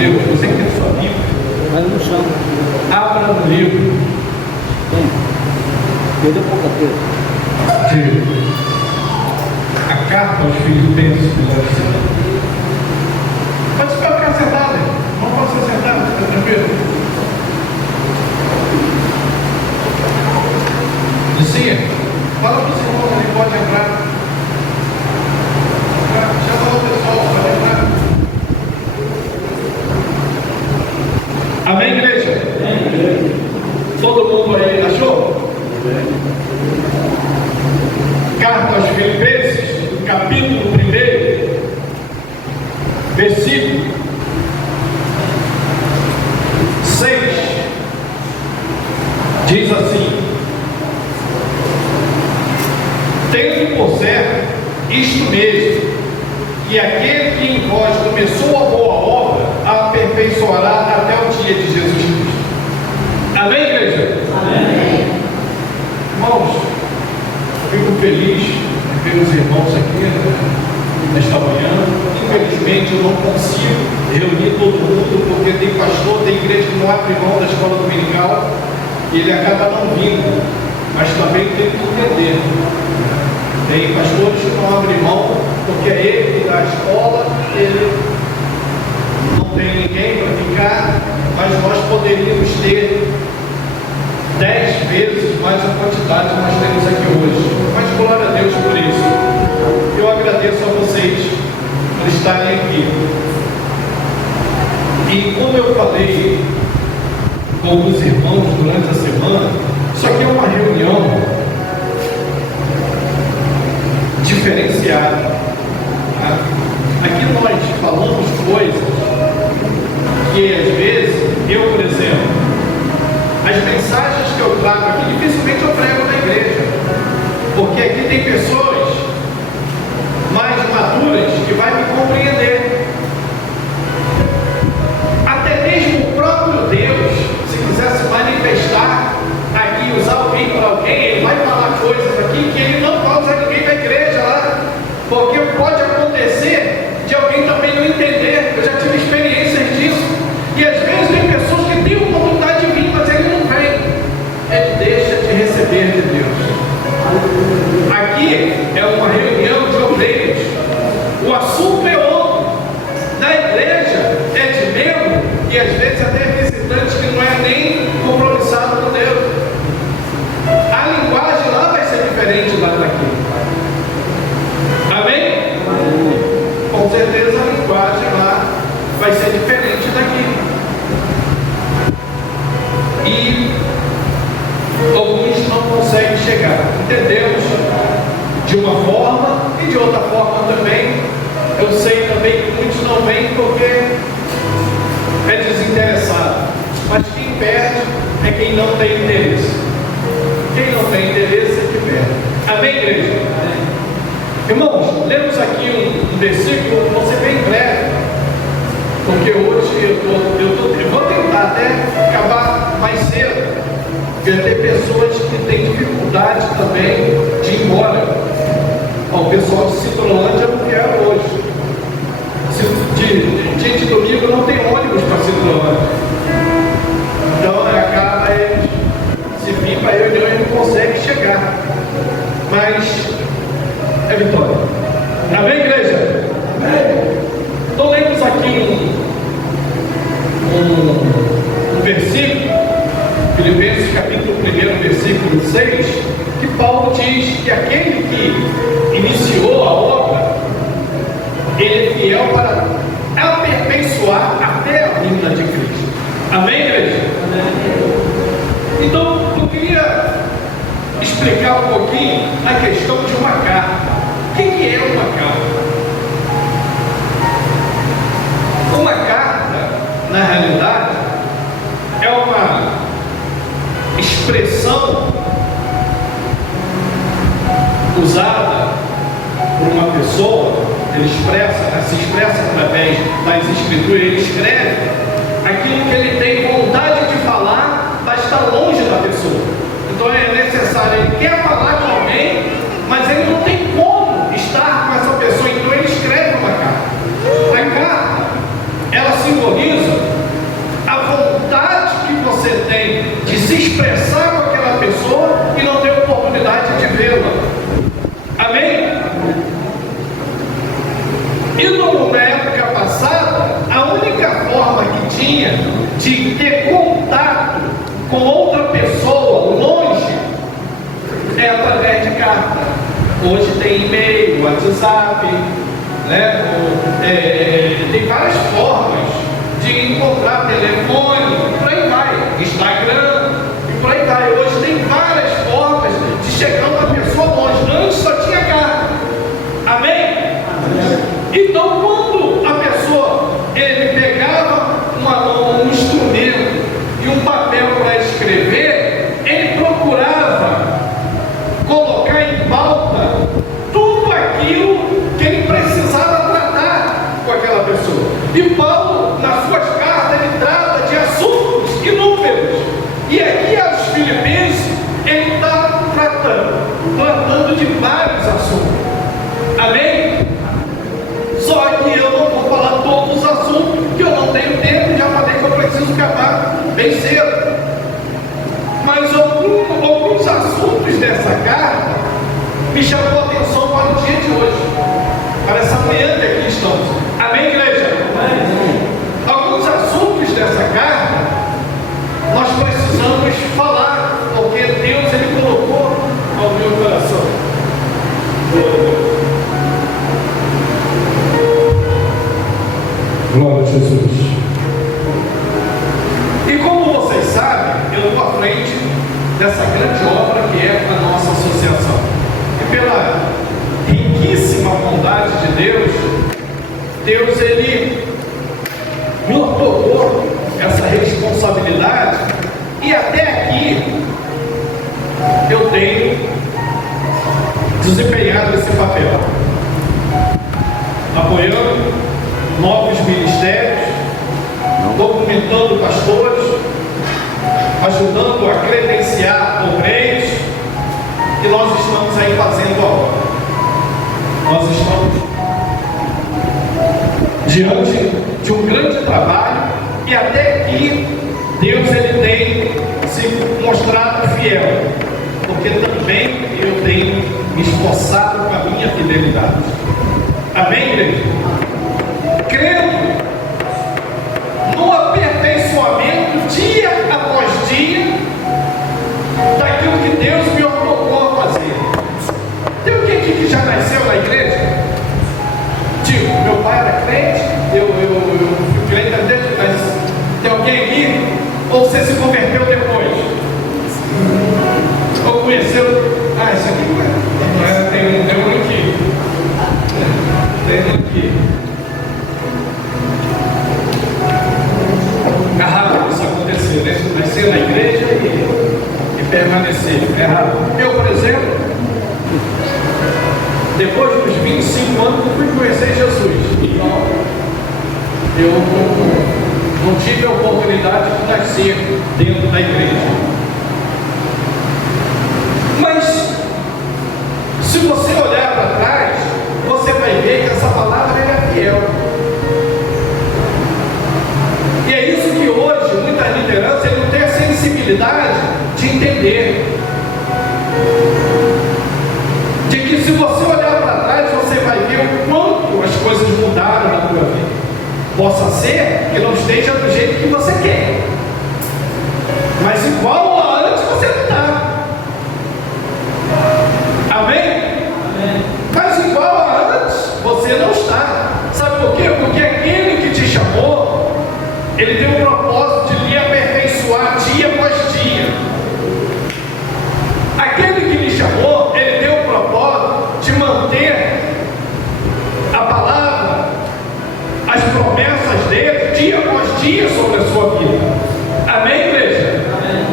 Deus, você que tem sua Bíblia, Mas no chão. abra no livro Perdeu pouca coisa. de a carta aos Filipenses, pode ficar sentado, não pode ser sentado, fica tranquilo. Lucinha, fala para o senhor, ele pode entrar. Chama o pessoal, pode entrar. Amém, igreja? Amém. Todo mundo aí achou? Carta aos Filipenses, capítulo 1, versículo 6, diz assim: tendo por certo isto mesmo, que aquele que em vós começou a boa obra, a aperfeiçoará até o dia de Jesus Cristo. Amém, igreja? Amém. Irmãos, fico feliz de ver os irmãos aqui nesta manhã. Infelizmente eu não consigo reunir todo mundo, porque tem pastor, tem igreja que não abre mão da escola dominical e ele acaba não vindo, mas também tem que entender. Tem pastores que não abrem mão, porque é ele que dá a escola, ele não tem ninguém para ficar, mas nós poderíamos ter 10 vezes mais a quantidade que nós temos aqui hoje. Mas glória a Deus por isso. Eu agradeço a vocês por estarem aqui. E como eu falei com os irmãos durante a semana, isso aqui é uma reunião diferenciada. Aqui nós falamos coisas que às vezes, eu por exemplo, as mensagens que eu trago aqui, dificilmente eu prego na igreja, porque aqui tem pessoas mais maduras que vai me compreender. Até mesmo o próprio Deus, se quiser se manifestar aqui, usar alguém para alguém, ele vai falar coisas aqui que ele não vai usar ninguém da igreja lá, porque pode acontecer de alguém também não entender. Eu já tive experiências disso, e às vezes tem pessoas que têm oportunidade de vir, mas ele não vem, ele deixa de receber de Deus. Aqui é uma reunião de obreiros, o assunto é outro. Na igreja é de membro e às vezes até visitante que não é nem compromissado com Deus. A linguagem lá vai ser diferente lá daqui. Amém? Com certeza a linguagem lá vai ser diferente daqui. E alguns não conseguem chegar. Entendemos de uma forma e de outra forma também. Eu sei também que muitos não vêm porque é desinteressado. Mas quem perde é quem não tem interesse. Quem não tem interesse é que perde. Amém, igreja? Amém. Irmãos, lemos aqui um versículo, vou ser bem breve, porque hoje eu vou tentar até acabar mais cedo, porque tem pessoas que têm dificuldade também de ir embora. O pessoal de Citrolândia não quer hoje. Dia de domingo não tem ônibus para Citrolândia. Então acaba eles, se vir para eu ele não consegue chegar. Mas é vitória. Amém, igreja? Amém. Então lemos aqui um versículo, Filipenses capítulo 1, versículo 6, que Paulo diz que aquele que iniciou a obra, ele é fiel para aperfeiçoar até a vinda de Cristo. Amém, igreja? Amém. Então, eu queria explicar um pouquinho a questão de uma carta. O que é uma carta? Uma carta, na realidade, é uma expressão usada por uma pessoa. Ele se expressa através das escrituras, ele escreve aquilo que ele tem vontade de falar, mas está longe da pessoa. Então é necessário, ele quer falar com alguém, mas ele não tem como estar com essa pessoa, então ele escreve uma carta. A carta, ela simboliza com outra pessoa longe é através de carta. Hoje tem e-mail, WhatsApp, né? Tem várias formas de encontrar, telefone, e por aí vai, Instagram, e por aí vai. Hoje tem várias formas de chegar uma pessoa longe. Antes só tinha carta. Amém? Amém. Então, quando a pessoa pegava um instrumento e um papel para escrever, ele procurava colocar em pauta tudo aquilo que ele precisava tratar com aquela pessoa. E Paulo, nas suas cartas, ele trata de assuntos inúmeros. E aqui aos Filipenses, ele está tratando de vários assuntos. Amém? Só que eu não vou falar todos os assuntos, porque eu não tenho tempo, já falei que eu preciso acabar bem cedo. Mas alguns assuntos dessa carta me chamou a atenção para o dia de hoje, para essa manhã que aqui estamos. Amém, igreja? Amém. Alguns assuntos dessa carta nós precisamos falar, porque Deus ele colocou ao meu coração. Glória a Jesus. E como vocês sabem, eu estou à frente dessa grande obra que é a nossa associação. E pela riquíssima bondade de Deus, Deus ele me otorgou essa responsabilidade e até aqui eu tenho desempenhado esse papel, apoiando novos ministérios, documentando pastores, ajudando a credenciar obreiros, e nós estamos aí fazendo a obra. Nós estamos diante de um grande trabalho e até aqui Deus ele tem se mostrado fiel, porque também eu tenho me esforçado com a minha fidelidade. Amém, igreja? Crendo no aperfeiçoamento dia após dia daquilo que Deus me ordenou a fazer. Tem alguém aqui que já nasceu na igreja? Tipo, meu pai era crente, eu fui crente desde que nasci. Tem alguém aqui? Ou você se converteu depois? Ou conheceu? Esse aqui não é. Tem um aqui. Tem um aqui. É raro isso acontecer, né? Nascer na igreja e permanecer. É raro. Eu, por exemplo, depois dos 25 anos, eu fui conhecer Jesus. Então, eu não tive a oportunidade de nascer dentro da igreja. Mas, se você olhar para trás, você vai ver que essa palavra é fiel. E é isso que hoje muitas lideranças não têm a sensibilidade de entender. De que se você olhar para trás, você vai ver o quanto as coisas mudaram na tua vida. Possa ser que não esteja do jeito que você quer, mas igual a antes você não está. Amém? Amém? Mas igual a antes você não está. Sabe por quê? Porque aquele que te chamou, ele tem um propósito de lhe aperfeiçoar dia após dia. Aquele que lhe chamou, ele tem um propósito de manter a palavra, as promessas dele, dia após dia sobre a sua vida. Amém, igreja? Amém.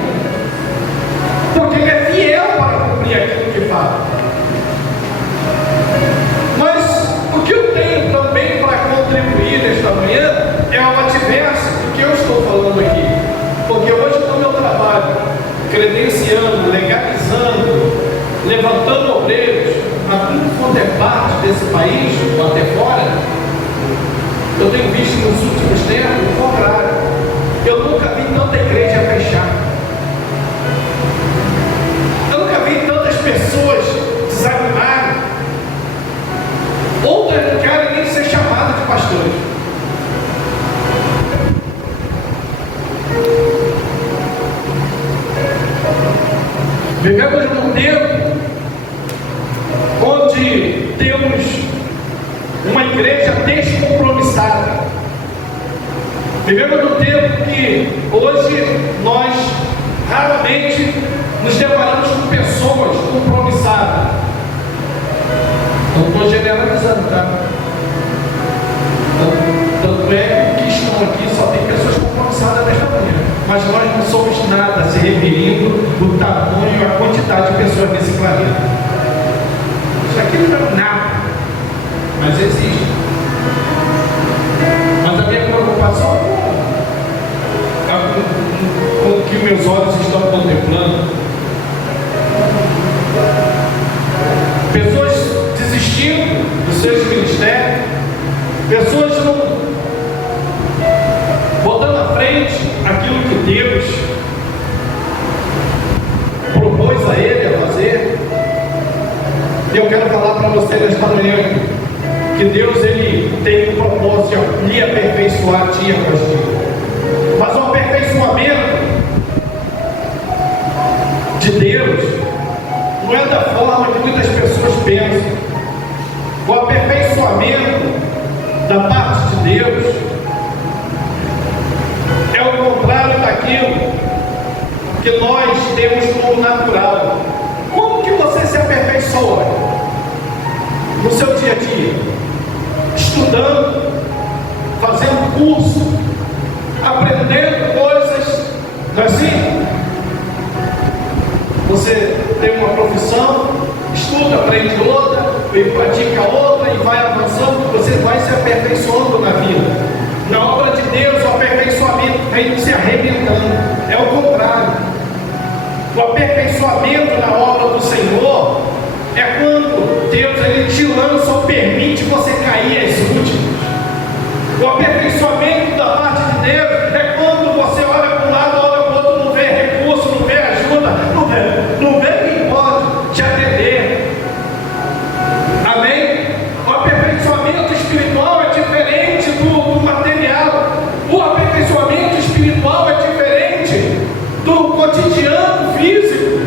Porque ele é fiel para cumprir aquilo que fala. Mas o que eu tenho também para contribuir nesta manhã é uma adverso do que eu estou falando aqui. Porque hoje no meu trabalho, credenciando, legalizando, levantando obreiros a tudo quanto é parte desse país, ou até fora, eu tenho visto nos últimos tempos o contrário. Eu nunca vi tanta igreja fechar. Eu nunca vi tantas pessoas desanimarem. Outras não querem nem ser chamadas de pastores. Vivemos num tempo onde temos uma igreja descompromissada. Vivemos num tempo que hoje nós raramente nos deparamos com pessoas compromissadas. Não estou generalizando, tá? Tanto é que estão aqui só tem pessoas compromissadas desta manhã. Mas nós não somos nada se referindo do tamanho e a quantidade de pessoas nesse planeta. Isso aqui não é nada, mas existe. Mas a minha preocupação com o que meus olhos estão contemplando, pessoas desistindo dos seus ministérios, pessoas não botando à frente aquilo que Deus propôs a ele a fazer. E eu quero falar para você nesta manhã que Deus ele tem um propósito de lhe aperfeiçoar dia após dia. Mas o aperfeiçoamento de Deus não é da forma que muitas pessoas pensam. O aperfeiçoamento da parte de Deus é o contrário daquilo que nós temos como natural. Como que você se aperfeiçoa no seu dia a dia? Estudando, fazendo curso, aprendendo coisas, não é assim? Você tem uma profissão, estuda, aprende outra, e pratica outra e vai avançando, você vai se aperfeiçoando na vida. Na obra de Deus, o aperfeiçoamento vem se arrebentando. É o contrário. O aperfeiçoamento na obra do Senhor é quando Deus ele te lança ou permite você cair às últimas. O aperfeiçoamento da parte de Deus é quando você olha para um lado, olha para o outro, não vê recurso, não vê ajuda, não vê quem pode te atender. Amém? O aperfeiçoamento espiritual é diferente do material. O aperfeiçoamento espiritual é diferente do cotidiano físico.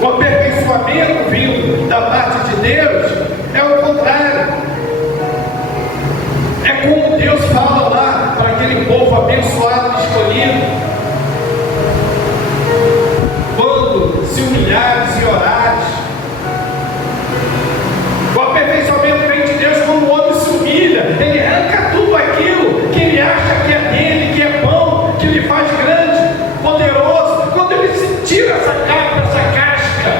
O aperfeiçoamento vindo da parte de Deus é o contrário. É como Deus fala lá para aquele povo abençoado e escolhido: quando se humilhares e orares. O aperfeiçoamento vem de Deus quando o homem se humilha, ele arranca tudo aquilo que ele acha que é dele, que é bom, que lhe faz grande, poderoso. Quando ele se tira essa capa, essa casca,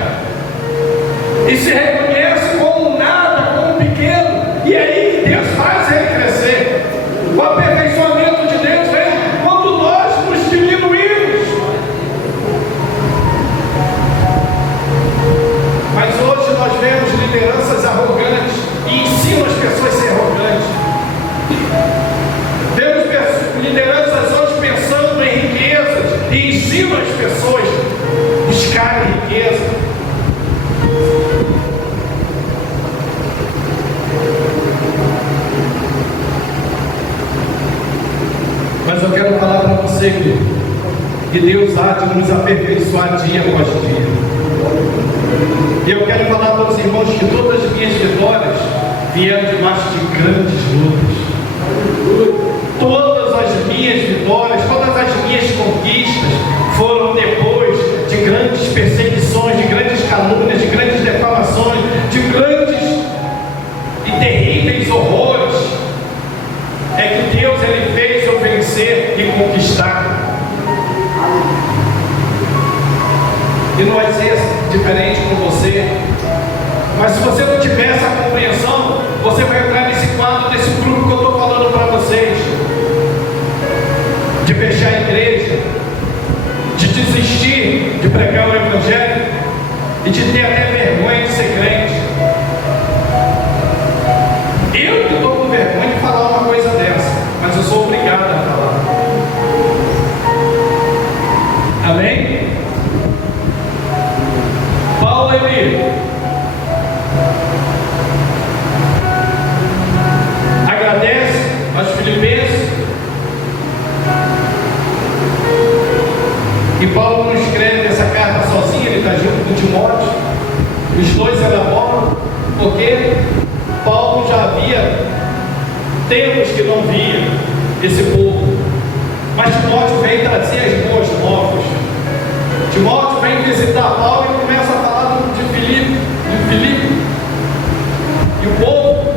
e se reconhece como nada, como pequeno, e é aí que Deus faz ele crescer. O aperfeiçoamento de Deus vem quando nós nos diminuímos. Mas hoje nós vemos lideranças arrogantes e ensinam as pessoas a ser arrogantes. Vemos lideranças hoje pensando em riquezas e ensinam as pessoas a buscarem riqueza. Mas eu quero falar para você que Deus há de nos aperfeiçoar dia após dia. E eu quero falar para os irmãos que todas as minhas vitórias vieram debaixo de grandes lutas. Todas as minhas vitórias, todas as minhas conquistas foram depois de grandes perseguições, de grandes calúnias, de grandes defamações, de grandes e terríveis horrores. É que Deus ele fez eu vencer e conquistar. E não vai ser diferente com você. Mas se você não tiver essa compreensão, você vai entrar nesse quadro, nesse grupo que eu estou falando para vocês, de fechar a igreja, de desistir de pregar o Evangelho e de ter até vergonha de ser crente. Eu que estou com vergonha de falar uma coisa dessa, mas eu sou obrigado a falar. Amém? Paulo ele agradece aos filipenses, e Paulo nos escreve essa Os dois elaboram, porque Paulo já havia tempos que não via esse povo. Mas Timóteo vem trazer as boas novas. Timóteo vem visitar Paulo e começa a falar de Filipe. E o povo,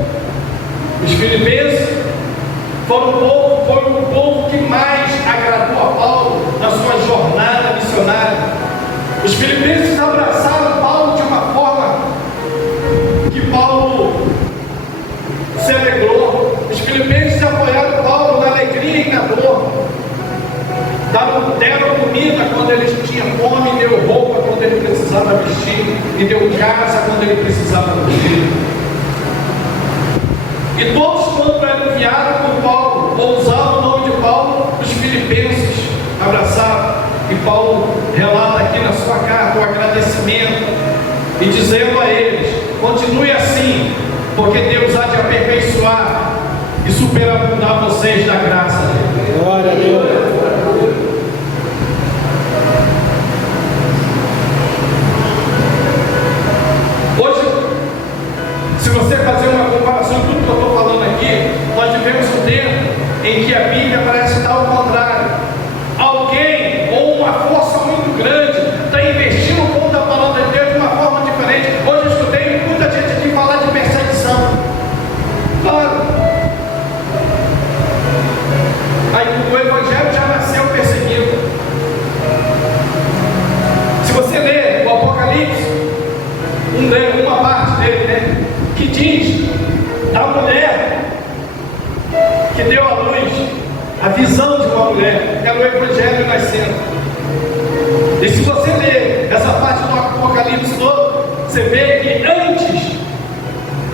os filipenses, foi o povo que mais agradou a Paulo na sua jornada missionária. Os filipenses abraçaram Paulo de uma forma que Paulo se alegrou. Os filipenses apoiaram Paulo na alegria e na dor. Deram comida quando ele tinha fome, deu roupa quando ele precisava vestir, e deu casa quando ele precisava vestir. E todos, quando eram enviados por Paulo, ou usavam o nome de Paulo, os filipenses abraçaram. E Paulo relata aqui na sua carta o agradecimento, e dizendo a eles: continue assim, porque Deus há de aperfeiçoar e superabundar vocês na graça dele. Glória a Deus. Se você fazer uma comparação com tudo que eu estou falando aqui, nós vivemos um tempo em que a Bíblia parece estar ao contrário. Alguém ou uma força muito grande está investindo o povo da palavra de Deus de uma forma diferente. Hoje eu escutei muita gente de falar de perseguição. Claro. Aí o Evangelho já nasceu perseguido. Se você ler o Apocalipse, uma parte dele, né? Que diz da mulher que deu à luz, a visão de uma mulher, era o Evangelho nascendo. E se você ler essa parte do Apocalipse todo, você vê que antes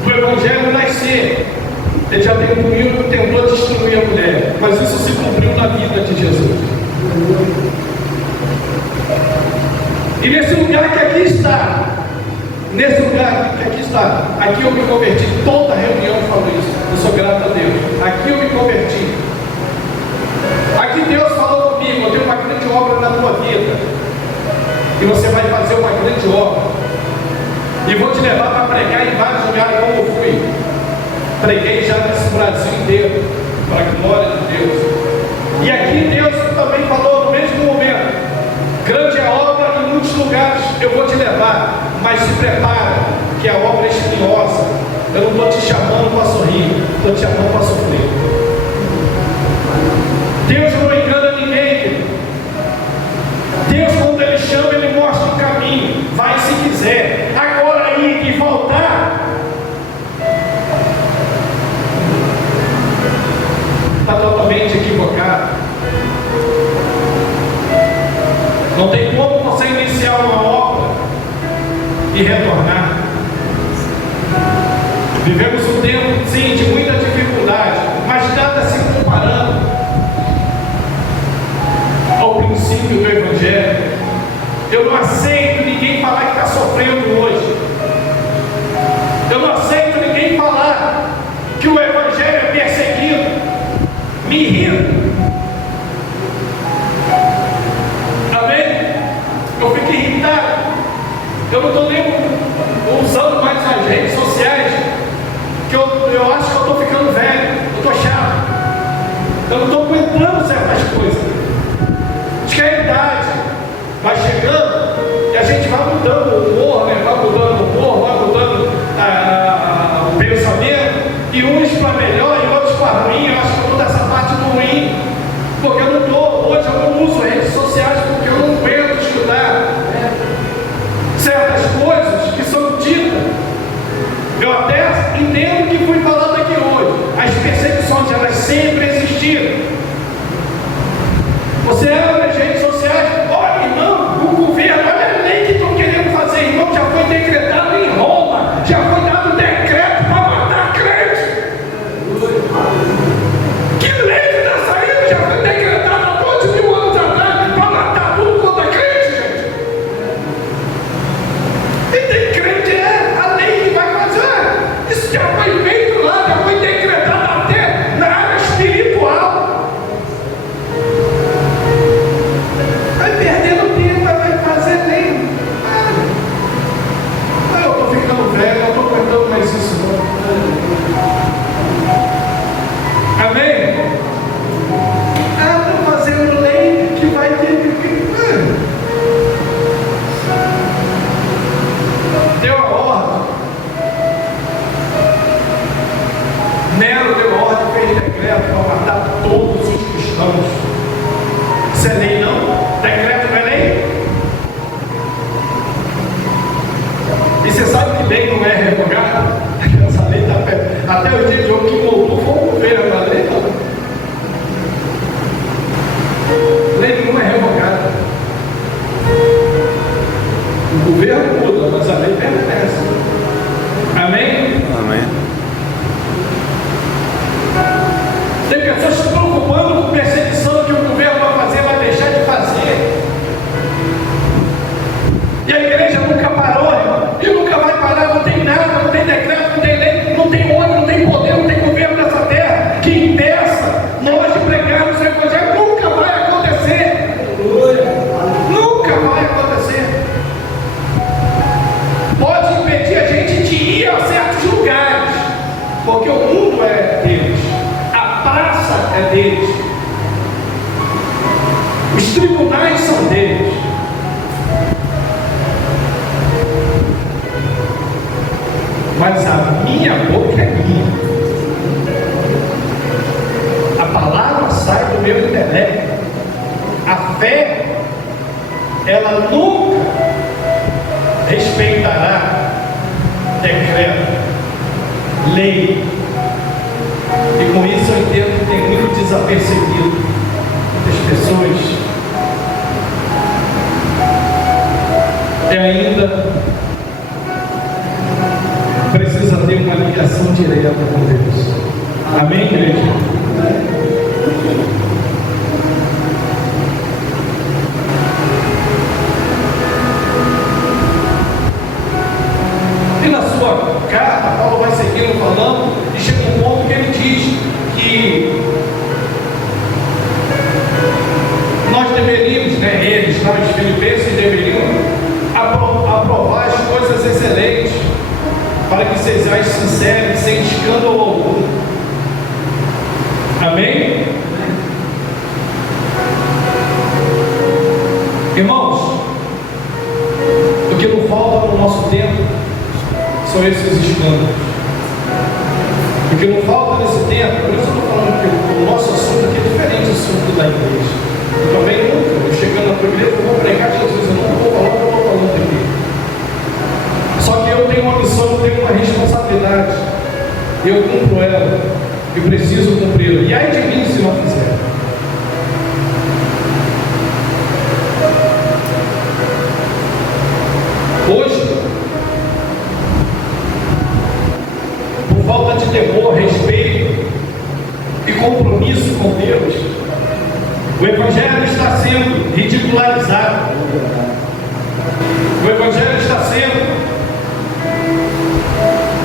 do Evangelho nascer, ele já tentou destruir a mulher, mas isso se cumpriu na vida de Jesus. E nesse lugar que aqui está, aqui eu me converti. Toda reunião eu falo isso. Eu sou grato a Deus. Aqui eu me converti. Aqui Deus falou comigo: eu tenho uma grande obra na tua vida, e você vai fazer uma grande obra, e vou te levar para pregar em vários lugares como eu fui. Preguei já nesse Brasil inteiro, para a glória de Deus. E aqui Deus também falou no mesmo momento: grande é a obra, em muitos lugares eu vou te levar, mas se prepara, que a obra é espinhosa. Eu não estou te chamando para sorrir, estou te chamando para sofrer. Deus não engana ninguém. Deus, quando Ele chama, Ele mostra o caminho. Vai se quiser. Agora ir e voltar, está totalmente equivocado. Não tem como você iniciar uma obra e retornar. Vivemos um tempo, sim, de muita dificuldade, mas nada se comparando ao princípio do Evangelho. Eu não aceito ninguém falar que está sofrendo hoje. Eu não aceito ninguém falar que o Evangelho é perseguido. Me irrita. Amém? Eu fico irritado. Eu não estou nem usando mais as redes sociais, que eu acho que eu estou ficando velho, eu estou chato, eu não estou aguentando certas coisas. Acho que é a idade vai chegando e a gente vai mudando o humor, né? Vai mudando o humor, vai mudando o pensamento, e uns para melhor e outros para ruim. Eu acho que eu estou nessa parte do ruim, porque eu não estou, hoje eu não uso redes sociais porque eu não aguento escutar certas coisas que são ditas. Eu até entendo que fui falado aqui hoje. As perseguições, elas sempre existiram. Você abre as redes sociais, olha, irmão, o governo não é revogada? Essa lei está perto. Até o dia de hoje, que voltou foi o governo, a lei não. A lei não é revogada. O governo muda, mas a lei permanece. Amém? Amém. Tem pessoas se preocupando com perseguição que o governo vai fazer, vai deixar de fazer. E a igreja nunca parou, irmão. E nunca vai parar. Não tem nada, não tem decreto, não tem lei, não tem homem, não tem poder, não tem governo nessa terra que impeça nós de pregarmos o evangelho. Nunca vai acontecer. Nunca vai acontecer. Pode impedir a gente de ir a certos lugares, porque o mundo é deles, a praça é deles, os tribunais são deles. Mas a minha boca é minha. A palavra sai do meu intelecto. A fé, ela nunca respeitará decreto, lei. E com isso eu entendo que tem muito desapercebido. Muitas pessoas e ainda precisa ter uma ligação direta com Deus. Amém, igreja? E na sua carta, Paulo vai seguindo falando, e chega um ponto que ele diz que nós deveríamos, eles, os filipenses, deveriam aprovar as coisas excelentes, para que sejais sinceros, sem escândalo algum. Amém? Irmãos, o que não falta no nosso tempo são esses escândalos. O que não falta nesse tempo, por isso eu estou falando que o nosso assunto aqui é diferente do assunto da igreja. Eu também nunca, eu chegando na tua igreja, eu vou pregar Jesus, eu não vou falar o que eu estou falando aqui. Só que eu tenho uma missão, eu tenho uma responsabilidade, eu cumpro ela, e preciso cumpri-la. E ai de mim se não fizer. Hoje, por falta de temor, respeito e compromisso com Deus, o Evangelho está sendo ridicularizado. O Evangelho está sendo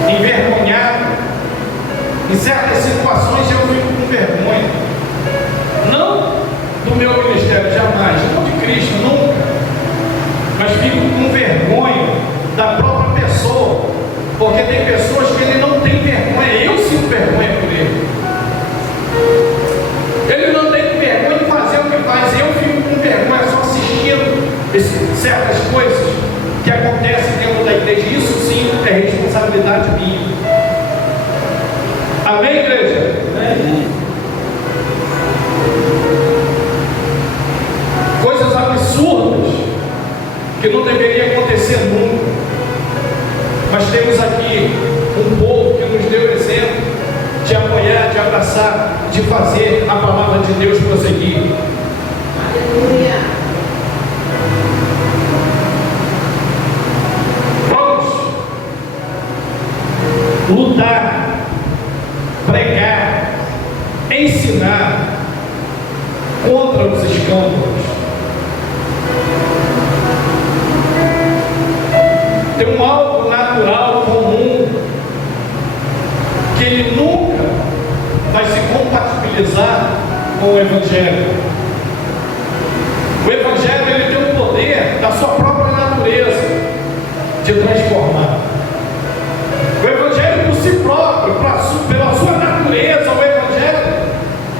envergonhado. Em certas situações eu fico com vergonha, não do meu ministério, jamais, não de Cristo, nunca, mas fico com vergonha da própria pessoa, porque tem pessoas que ele não tem vergonha, eu sinto vergonha por ele. Ele não tem vergonha de fazer o que faz, eu fico com vergonha só assistindo certas coisas que acontecem dentro da igreja. Isso sim é responsabilidade minha. Amém, igreja? Amém. Coisas absurdas que não deveria acontecer nunca. Mas temos aqui um povo que nos deu exemplo de apoiar, de abraçar, de fazer a palavra de Deus prosseguir. Aleluia. Vamos lutar, pregar, ensinar contra os escândalos. Tem um algo natural, comum, que ele nunca vai se compatibilizar com o Evangelho. O Evangelho, ele tem o poder da sua própria natureza de transformar. O Evangelho por si próprio, pela sua natureza, o Evangelho,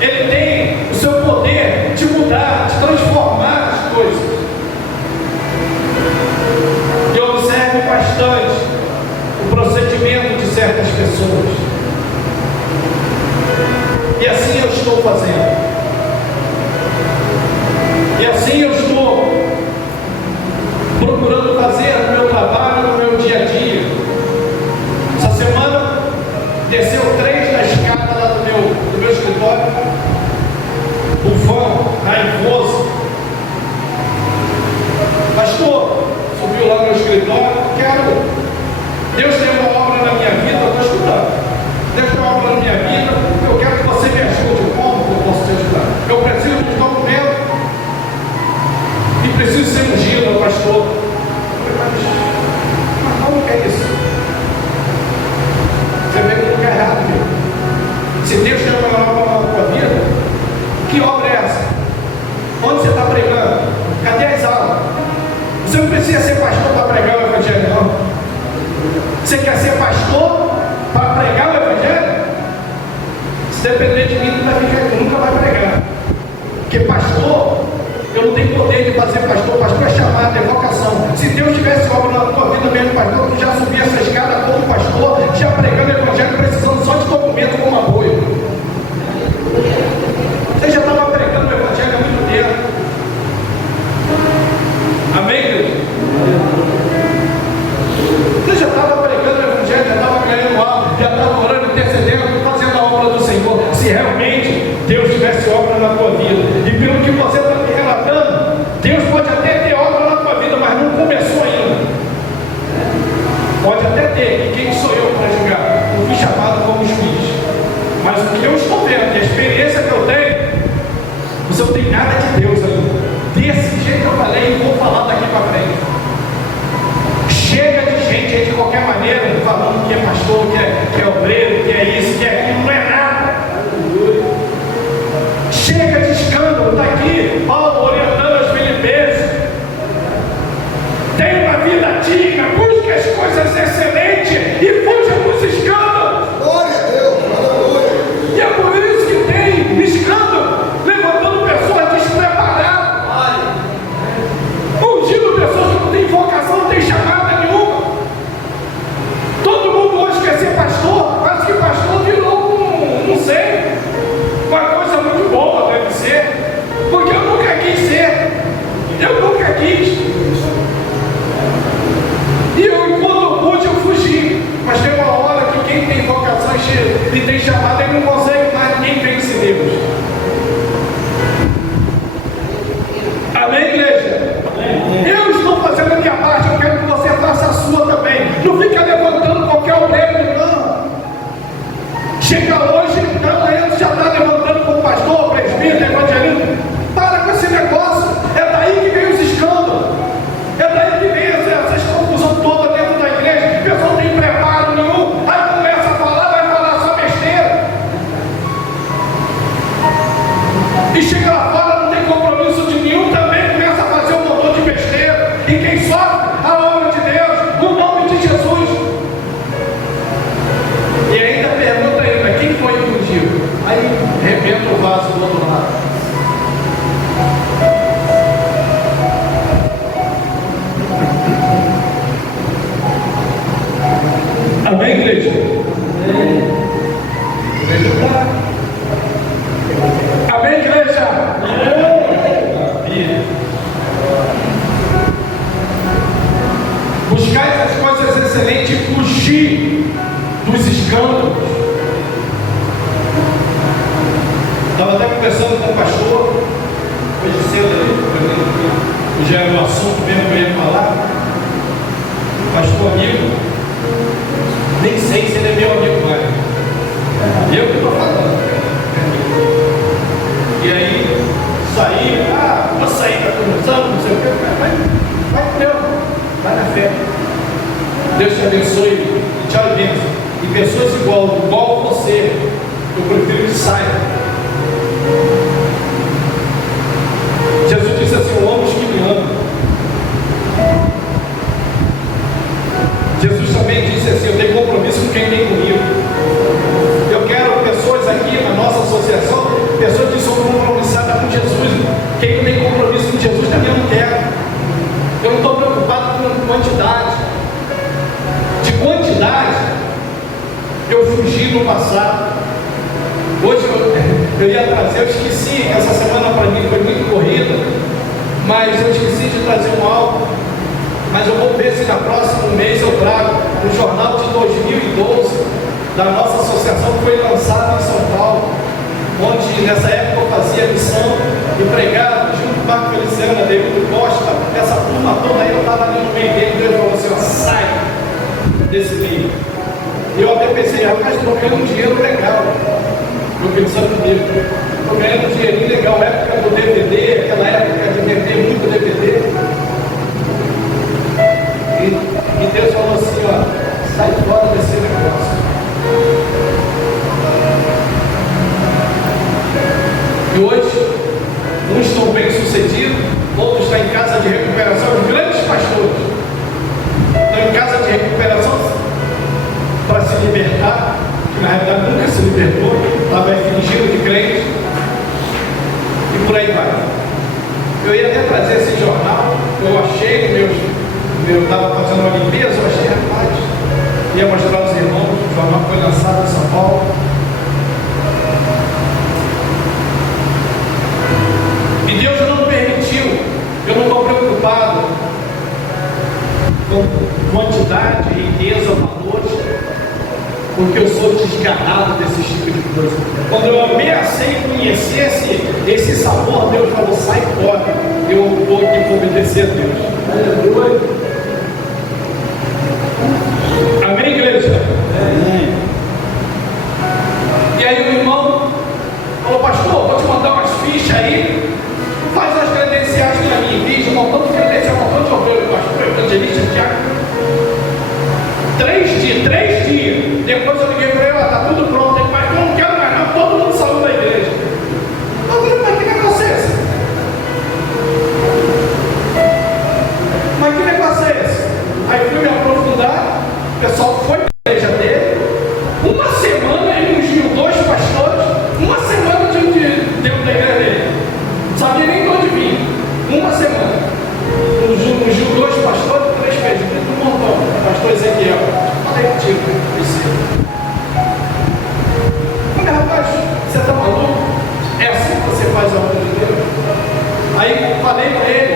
ele tem o seu poder de mudar, de transformar as coisas. E observe bastante o procedimento de certas pessoas. E assim eu estou fazendo. E assim eu estou procurando fazer no meu trabalho, no meu dia Você quer ser pastor para pregar o Evangelho? Se depender de mim, nunca vai pregar. Porque pastor, eu não tenho poder de fazer pastor. Pastor é chamado, é vocação. Se Deus tivesse obra na tua vida mesmo, pastor, tu já subia essa escada como pastor, já pregando o Evangelho, precisando só de documento como apoio. Você já estava pregando o Evangelho há muito tempo. Amém, Deus? Você já estava pregando o Evangelho, já estava ganhando algo, já estava orando, intercedendo, fazendo a obra do Senhor. Se realmente Deus tivesse obra na tua vida, e pelo que você está me relatando, Deus pode até ter obra na tua vida, mas não começou ainda. Pode até ter, e quem sou eu para julgar? Eu fui chamado como juiz. Mas o que eu estou vendo, a experiência que eu tenho, você não tem nada de Deus ainda. Desse jeito que eu falei, e vou falar daqui para frente. Chega de gente aí de qualquer maneira, falando que é pastor, que é obreiro, que é isso, que é aquilo, não é nada. Chega de escândalo, está aqui Paulo orientando os filipenses. Tenha uma vida digna, busque as coisas excelentes e fuja dos escândalos. Glória a Deus, aleluia. E é por isso que tem escândalo, levantando pessoas despreparadas, ungindo pessoas que não têm vocação, não têm chamada nenhuma. Todo mundo hoje quer ser pastor, mas que pastor virou não sei, uma coisa muito boa, deve ser, porque eu nunca quis ser, eu nunca quis. E eu, enquanto eu pude, eu fugi. Mas tem uma hora que quem tem vocação e tem chamada, ele não consegue mais, ninguém vence Deus. Amém, igreja? Eu estou fazendo a minha parte, eu quero que você faça a sua também. Não fica levantando qualquer obreiro, não. Chega hoje, amanhã você já está levantando como pastor, presbítero, evangelista. Para com esse negócio. É daí que vem os escândalos. É daí que vem essas confusões todas dentro da igreja. O pessoal não tem preparo nenhum. Aí começa a falar, vai falar só besteira. E chega lá fora, não tem compromisso de nenhum, também começa a fazer um montão de besteira. E quem sofre? A obra de Deus, no nome de Jesus. E ainda pergunta ainda, quem foi que ungiu? Aí rebenta o vaso do outro lado. Amém, igreja? Amém, igreja? Buscar essas coisas excelentes e fugir dos escândalos. Estava até conversando com o pastor hoje cedo, já era o assunto mesmo que eu ia falar. Pastor amigo, nem sei se ele é meu amigo mais. Eu que estou falando. E aí saí, vou sair para conversando, não sei o que. Vai com Deus, vai na fé. Deus te abençoe e te abençoe. E pessoas igual você, eu prefiro que saia. Jesus disse assim: eu amo os que me amam. Jesus também disse assim: eu tenho compromisso com quem tem comigo. Eu quero pessoas aqui na nossa associação, pessoas que são compromissadas com Jesus. Quem não tem compromisso com Jesus também não quer. Eu não estou preocupado com quantidade. De quantidade, eu fugi no passado. Hoje eu ia trazer, eu esqueci, essa semana para mim foi muito corrida, mas eu esqueci de trazer um álbum. Mas eu vou ver se no próximo mês eu trago o jornal de 2012 da nossa associação, que foi lançado em São Paulo, onde nessa época eu fazia missão e pregava junto com o Marco Feliciano, Adelino Costa, essa turma toda aí, eu estava ali no meio dele. Deus falou assim: ó, sai desse meio. Eu até pensei, mas estou ganhando um dinheiro legal. Eu pensando nisso, estou ganhando um dinheirinho legal, época do DVD, aquela época de vender muito DVD. E Deus falou assim: ó, sai fora desse negócio. E hoje, uns estão bem sucedidos, outros estão em casa de recuperação. Os grandes pastores estão em casa de recuperação eu achei, eu estava fazendo uma limpeza, eu achei, rapaz, ia mostrar aos irmãos, o jornal foi lançado em São Paulo. E Deus não permitiu, eu não estou preocupado com quantidade, riqueza, valores, porque eu sou desgarrado desses tipos de coisa. Quando eu ameacei conhecer esse sabor, Deus falou, sai fora, eu vou aqui obedecer a Deus. Aleluia. Amém, igreja? Amém. E aí o irmão falou, pastor, vou te mandar umas fichas aí, faz as credenciais para mim, vídeo, um montão de credenciais, um montão de obreiro, pastor, evangelista, Tiago. 3 dias, depois eu liguei para ele, está tudo pronto, ele falou, eu não quero mais não, todo mundo saiu da igreja. Eu falei, mas que negócio é esse? Mas que negócio é esse? Aí fui me aprofundar, o pessoal foi para a igreja dele, uma semana ele ungiu 2 pastores, uma semana dentro da igreja dele, não sabia nem de onde vinha, uma semana, ungiu 2 pastores, 3 pedidos, um montão, pastor Ezequiel, falei contigo, falei, rapaz, você está maluco? É assim que você faz a obra de Deus? Aí falei para ele,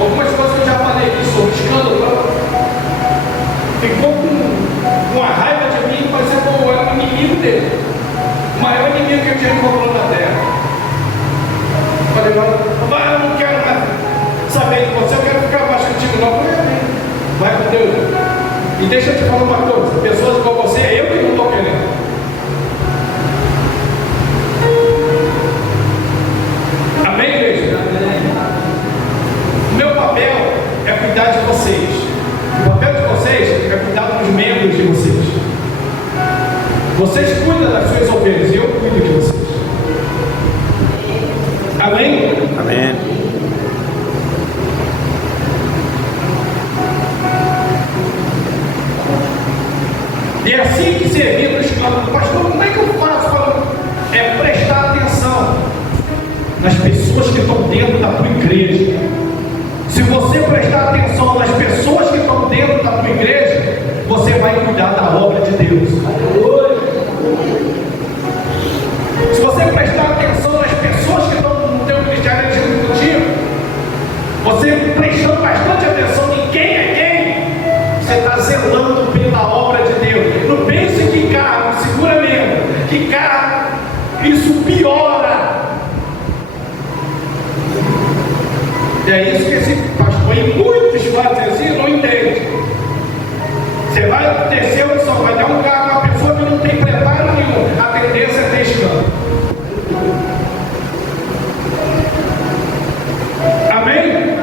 algumas coisas que eu já falei aqui sobre escândalo, ficou com a raiva de mim, mas eu era o inimigo dele, o maior inimigo que eu tinha encontrado na terra. Falei, eu não quero mais saber de você, eu quero ficar mais contigo, não. Vai com Deus. E deixa eu te falar uma coisa, pessoas igual você, eu que não estou querendo. Amém, igreja? O meu papel é cuidar de vocês. O papel de vocês é cuidar dos membros de vocês. Vocês cuidam das suas ovelhas e eu cuido de vocês. Amém? Amém. E é assim que servir no escândalo. Pastor, como é que eu faço? É prestar atenção nas pessoas que estão dentro da tua igreja. Se você prestar atenção nas pessoas que estão dentro da tua igreja, você vai cuidar da obra de Deus. Se você prestar atenção nas pessoas que estão no teu ministério executivo, você prestando bastante atenção em quem é quem, você está zelando pela obra de Deus. Não pense que carro, segura mesmo, que carro, isso piora. E é isso que esse pastor e muitos fazem assim, não entende. Você vai descer o som, vai dar um carro a uma pessoa que não tem preparo nenhum, a tendência é ter escândalo. Amém?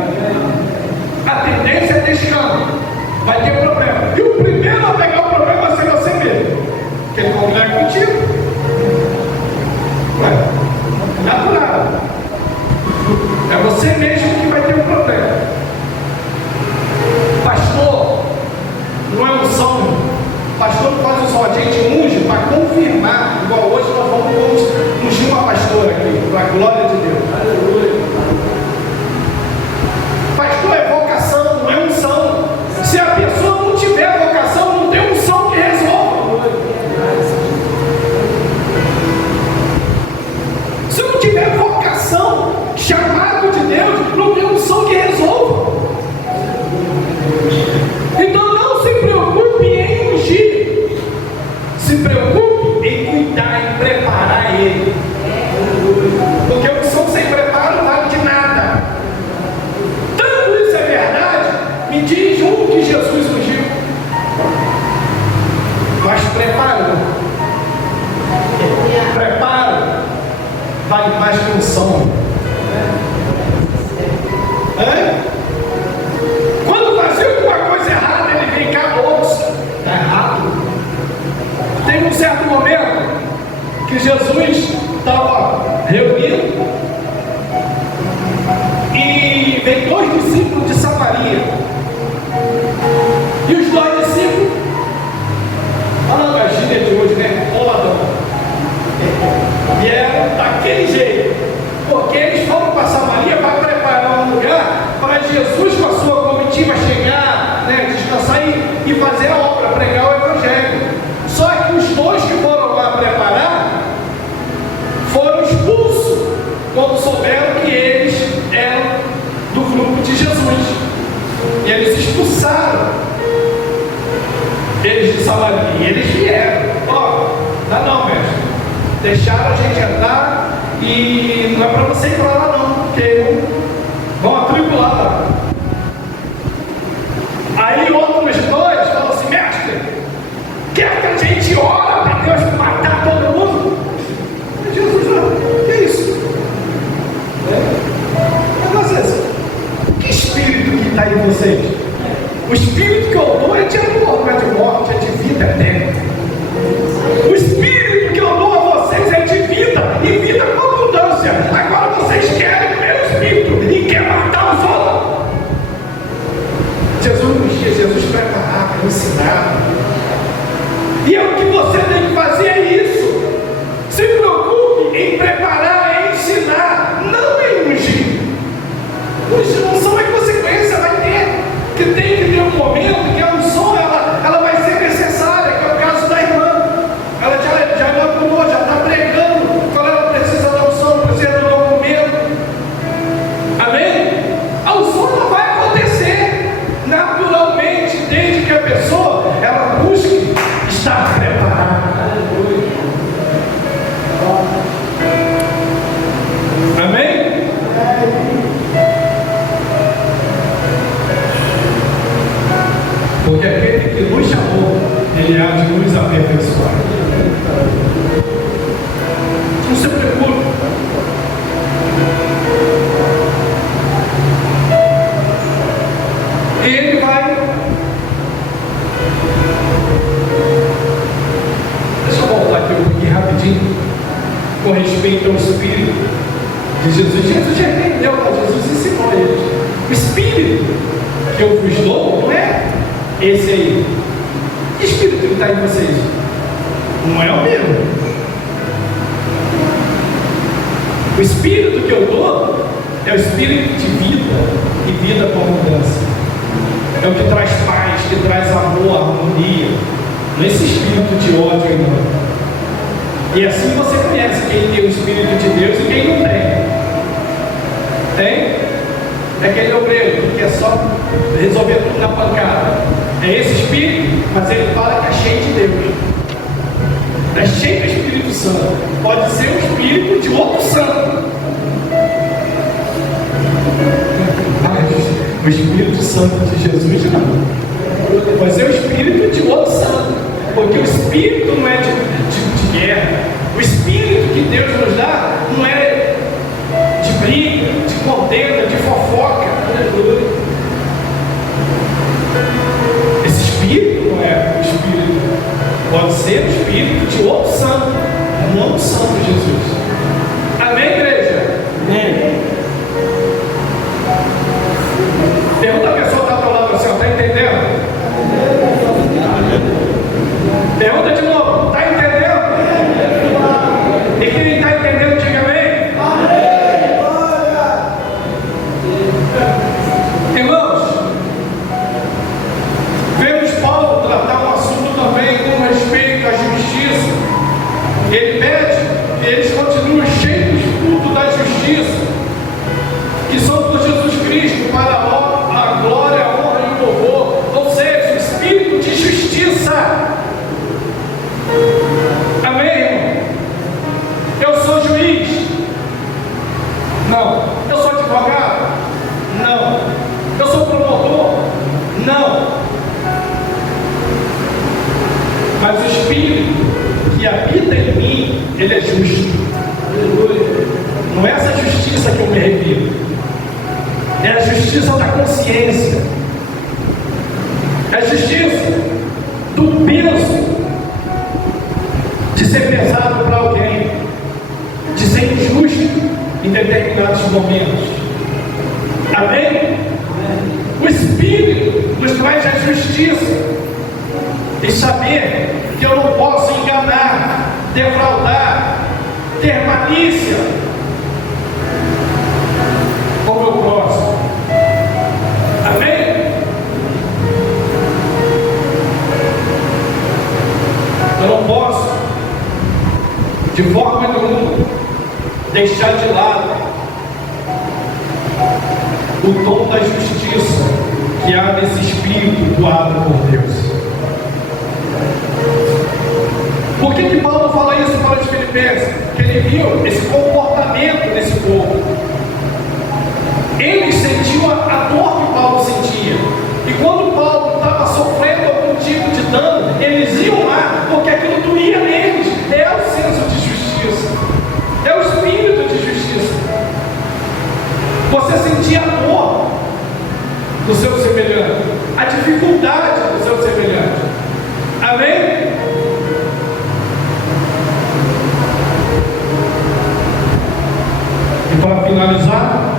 A tendência é ter escândalo. Vai ter problema. E o primeiro a pegar o problema vai ser você mesmo. Porque ele não é contigo. É natural. É você mesmo que vai ter um problema. Pastor, não é unção. Pastor não faz unção. A gente unge para confirmar. Igual hoje nós vamos ungir uma pastora aqui, para a glória de Deus. Aleluia. Pastor é vocação, não é unção. Se a pessoa não tiver vocação, não tem unção que resolva. Se não tiver vocação, chamado de Deus, não E eles expulsaram eles de Samaria. E eles vieram. Ó, não, mestre. Deixaram a gente andar e não é para você ir para lá não, porque vão atribular lá. Aí outros dois falam assim: mestre, quer que a gente ora para Deus matar todo mundo? E Jesus não, que é isso? Mas assim, que espírito que está em vocês? O espírito que eu dou é de amor, não é de morte, é de vida eterna. O espírito que eu dou a vocês é de vida, e vida com abundância. Agora vocês querem o meu espírito e querem matar os outros. Jesus nos dias, Jesus preparava, ensinava. E é o que você tem que fazer é isso. Se preocupe em preparar, em ensinar, não em ungir. Unção é consequência, vai ter. Que tem que ter um momento que a unção ela vai ser necessária, que é o caso da irmã. Ela já inaugurou, já está pregando. Quando ela precisa da unção, precisa do documento. Amém? A unção não vai acontecer naturalmente, desde que a pessoa ela busque estar preparada. Amém? Porque aquele que nos chamou, ele há de nos aperfeiçoar. Não se preocupe. Ele vai. Deixa eu voltar aqui um pouquinho rapidinho com respeito ao Espírito de Jesus. Jesus já entendeu, Jesus ensinou a eles. O Espírito que eu vos dou não é esse aí. Que Espírito que está em vocês? Não é o meu. O Espírito que eu dou é o Espírito de vida e vida com abundância. É o que traz paz, que traz amor, harmonia. Não é esse espírito de ódio, não. E assim você conhece quem tem o Espírito de Deus e quem não tem. Tem? É aquele obreiro que quer só resolver tudo na pancada. É esse espírito, mas ele fala que é cheio de Deus. É cheio do Espírito Santo. Pode ser o espírito de outro santo. O Espírito Santo de Jesus não. Pode ser o espírito de outro santo. Porque o espírito não é de guerra. O espírito que Deus nos dá não é de briga, de contenda, de fofoca. Aleluia. Esse espírito não é o espírito. Pode ser o espírito de outro santo, não o santo Jesus. Amém, igreja? Amém. Pergunta a pessoa que está ao lado assim, está entendendo? Pergunta de novo, está entendendo? E quem está entendendo, diga amém. Irmãos, vemos Paulo tratar um assunto também com respeito à justiça. Ele pede que eles continuem cheios do culto da justiça, que são por Jesus Cristo, para a glória, a honra e o louvor. Ou seja, o espírito de justiça. Amém, irmão? Eu sou juiz? Não. Eu sou advogado? Não. Eu sou promotor? Não. Mas o Espírito que habita em mim, ele é justo. Não é essa justiça que eu me refiro. É a justiça da consciência. É a justiça do peso de ser pesado para alguém, de ser injusto em determinados momentos. Amém? O Espírito nos traz a justiça e saber que eu não posso enganar, defraudar, ter malícia com o meu próximo. Amém? Eu não posso, de forma nenhuma, deixar de lado o dom da justiça que há nesse espírito doado por Deus. Por que Paulo fala isso para os filipenses? Porque ele viu esse comportamento desse povo. Eles sentiam a dor que Paulo sentia. E quando Paulo estava sofrendo algum tipo de dano, eles iam lá porque aquilo doía neles. É o senso de justiça. É o espírito de justiça. Você sentia a dor do seu semelhante, a dificuldade do seu semelhante. Amém? E para finalizar,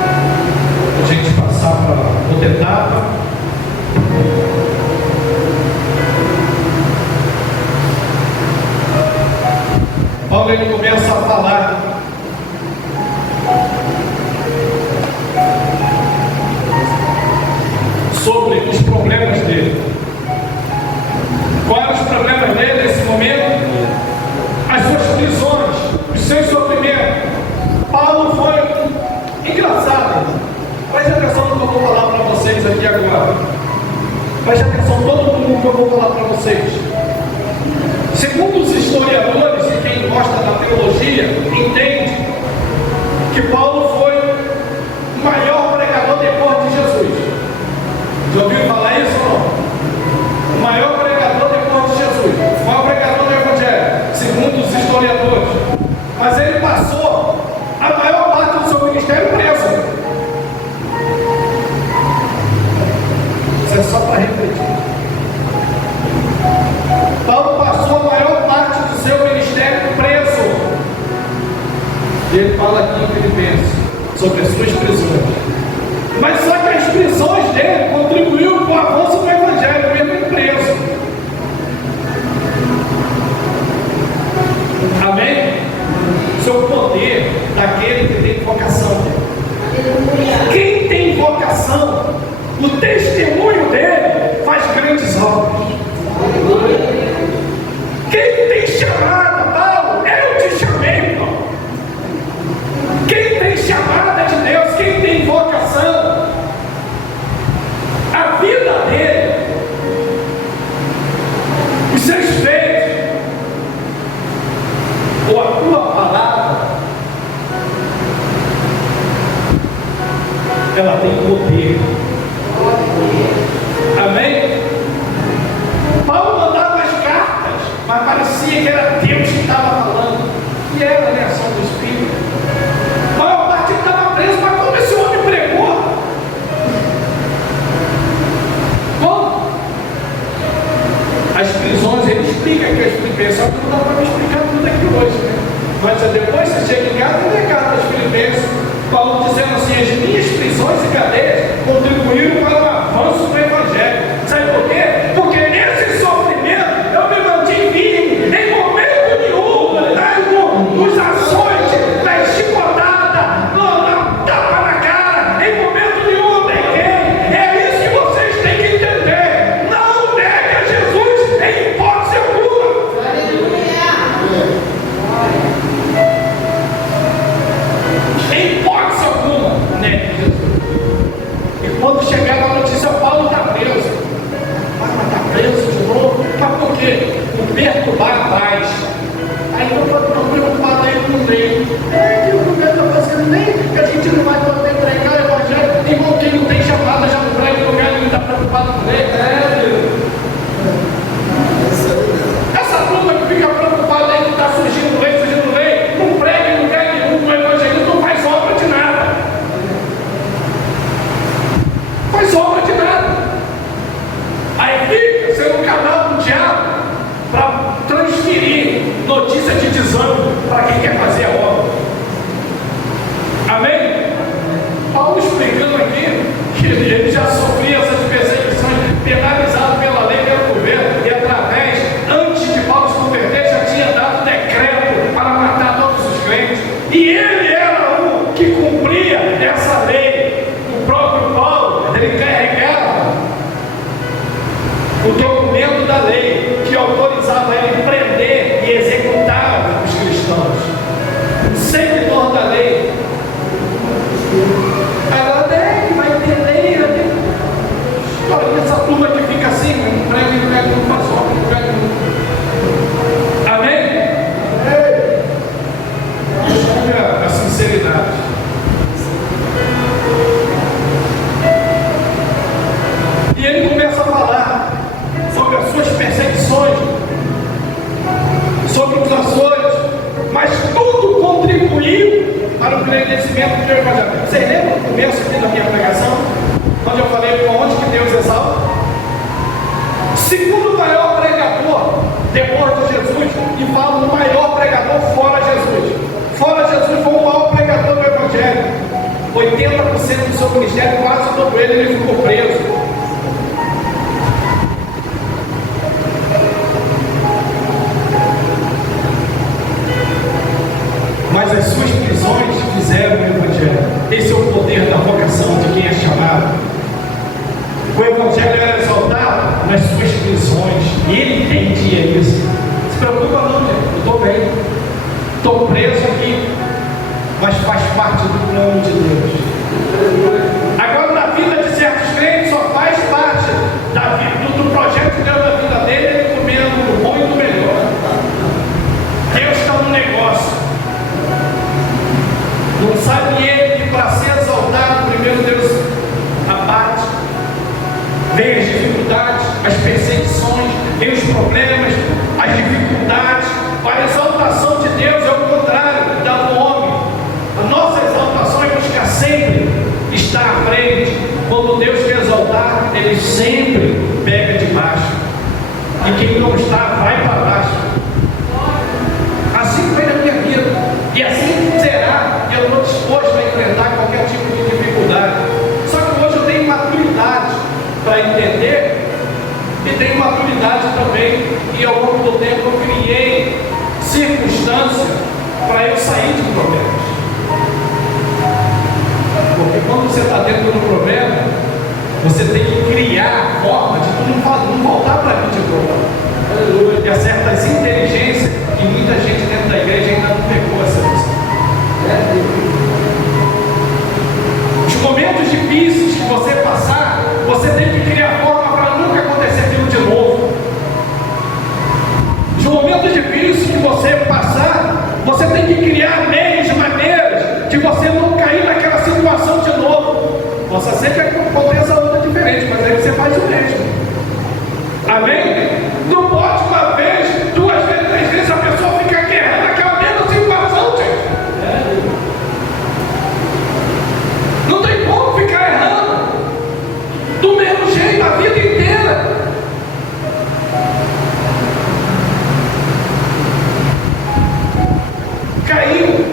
a gente passar para outra etapa. Paulo ele começa a falar sobre os problemas dele. Quais eram os problemas dele nesse momento? As suas prisões, os seus sofrimentos. Paulo foi engraçado. Preste atenção no que eu vou falar para vocês aqui agora. Preste atenção todo mundo que eu vou falar para vocês. Segundo os historiadores e quem gosta da teologia, entende que Paulo foi o maior pregador depois de Jesus. Já ouviu falar isso ou não? O maior pregador depois de Jesus. O maior pregador do Evangelho, segundo os historiadores. Mas ele passou a maior parte do seu ministério preso. Isso é só para refletir. Paulo passou a maior parte do seu ministério preso. E ele fala aqui em Filipenses sobre as suas prisões. Mas só que as prisões dele contribuíram para o avanço do Evangelho, mesmo preso. Amém? Seu poder daquele que tem vocação. Quem tem vocação, o testemunho dele faz grandes obras. Quem tem chamada, Paulo, eu te chamei, Paulo. Quem tem chamada de Deus, quem tem vocação, a vida dele, os seus feitos, ou a tua palavra, ela tem poder. Amém? Paulo mandava as cartas, mas parecia que era Deus que estava falando. E era a ação do Espírito. A maior parte estava preso, mas como esse homem pregou? Como? As prisões, ele explica que as filipenses, só que não dá para me explicar tudo aqui hoje, né? Mas depois você chega em casa e lê carta das filipenses, Paulo dizendo assim: as minhas prisões e cadeias contribuíram para o avanço do Evangelho. Sabe por quê? Porque nesse sofrimento eu me mantive firme, em momento nenhum, nos açoites, na chicotada, no tapa na cara, em momento nenhum eu neguei. É isso que vocês têm que entender. Não negue a Jesus em hipótese alguma. Em hipótese alguma, negue Jesus. E quando chegava a notícia, Paulo está preso. Mas está preso de novo? Mas por quê? O perturbar a paz. Aí eu estou preocupado aí com o meio. Que o governo está fazendo nem que a gente não vai poder pregar o Evangelho. Igual quem não tem chamada já não prega em lugar, ele não está preocupado com ele. Essa turma que fica preocupada aí que está surgindo lei, não prega em lugar nenhum, o Evangelho não faz obra de nada. Faz obra de nada. Aí fica sendo um canal do diabo para transferir notícia de desânimo para quem quer fazer a obra. Amém? Paulo explicando aqui que ele já sofria essas perseguições, penalizado pela lei pelo governo, e através, antes de Paulo se converter, já tinha dado decreto para matar todos os crentes. E ele era o que cumpria essa lei. O próprio Paulo, ele carregava o documento da lei que autorizava ele prender e executar os cristãos. O seguidor da lei. Agora vai ter lei, vai ter onde eu falei onde que Deus exalta. Segundo maior pregador depois de Jesus, e falo o maior pregador fora Jesus. Fora Jesus foi o maior pregador do Evangelho. 80% do seu ministério, quase todo ele ficou preso. Mas as suas prisões fizeram o Evangelho. Esse é o poder da vocação de quem é chamado. O Evangelho era exaltado nas suas prisões. E ele entendia isso. Não se preocupa não, gente. Eu estou bem. Estou preso aqui. Mas faz parte do plano de Deus. Agora, na vida de certos crentes, só faz parte do projeto de Deus na vida dele, ele comendo do bom e do melhor. Deus está no negócio. Não sabe ele que para ser exaltado, primeiro Deus abate. Vem as dificuldades, as perseguições, vem os problemas, as dificuldades. A exaltação de Deus é o contrário da do homem. A nossa exaltação é buscar sempre estar à frente. Quando Deus quer exaltar, Ele sempre pega de baixo. E quem não está, vai para baixo. Assim foi na minha vida. E assim será. E eu estou disposto a enfrentar qualquer tipo de dificuldade. Só que hoje eu tenho maturidade para entender. E tenho maturidade também. E ao longo do tempo eu criei circunstância para eu sair de problemas. Porque quando você está dentro do problema, você tem que criar a forma de não voltar para a de problema. E há certas inteligências que muita gente dentro da igreja ainda não pegou essa visão. Os momentos difíceis que você passar, você tem que criar a forma para nunca acontecer aquilo de novo. Os momentos difíceis que você passar, você tem que criar meios, maneiras de você não cair naquela situação de novo. Possa ser que aconteça outra diferente, mas aí você faz o mesmo. Amém? Não pode uma vez, duas vezes, três vezes a pessoa ficar guerrando naquela mesma situação, gente. Não tem como ficar errando do mesmo jeito a vida inteira. Caiu,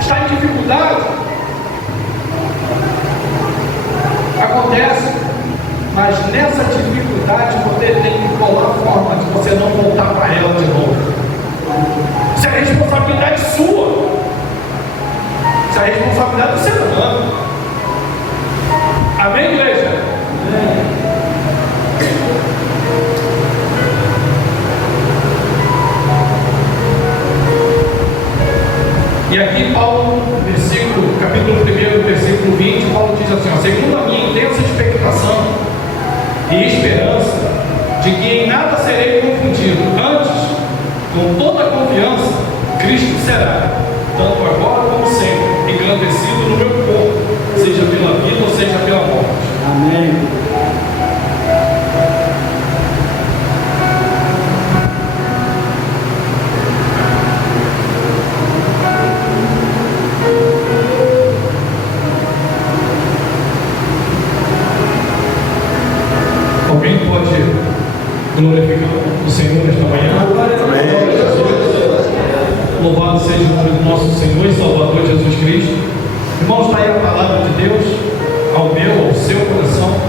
está em dificuldade, acontece, mas nessa dificuldade você tem que colar a forma de você não voltar para ela de novo. Isso é responsabilidade sua, isso é responsabilidade do ser humano. Amém, igreja? Amém. E aqui Paulo, capítulo 1, versículo 20, Paulo diz assim, ó, segundo a minha intensa expectação e esperança de que em nada serei confundido, antes, com toda confiança, Cristo será, tanto agora como sempre, engrandecido no meu corpo, seja pela vida ou seja pela morte. Amém. Alguém pode glorificar o Senhor nesta manhã? Amém. Louvado seja o nome do nosso Senhor e Salvador Jesus Cristo. Irmãos, está aí a palavra de Deus ao meu, ao seu coração.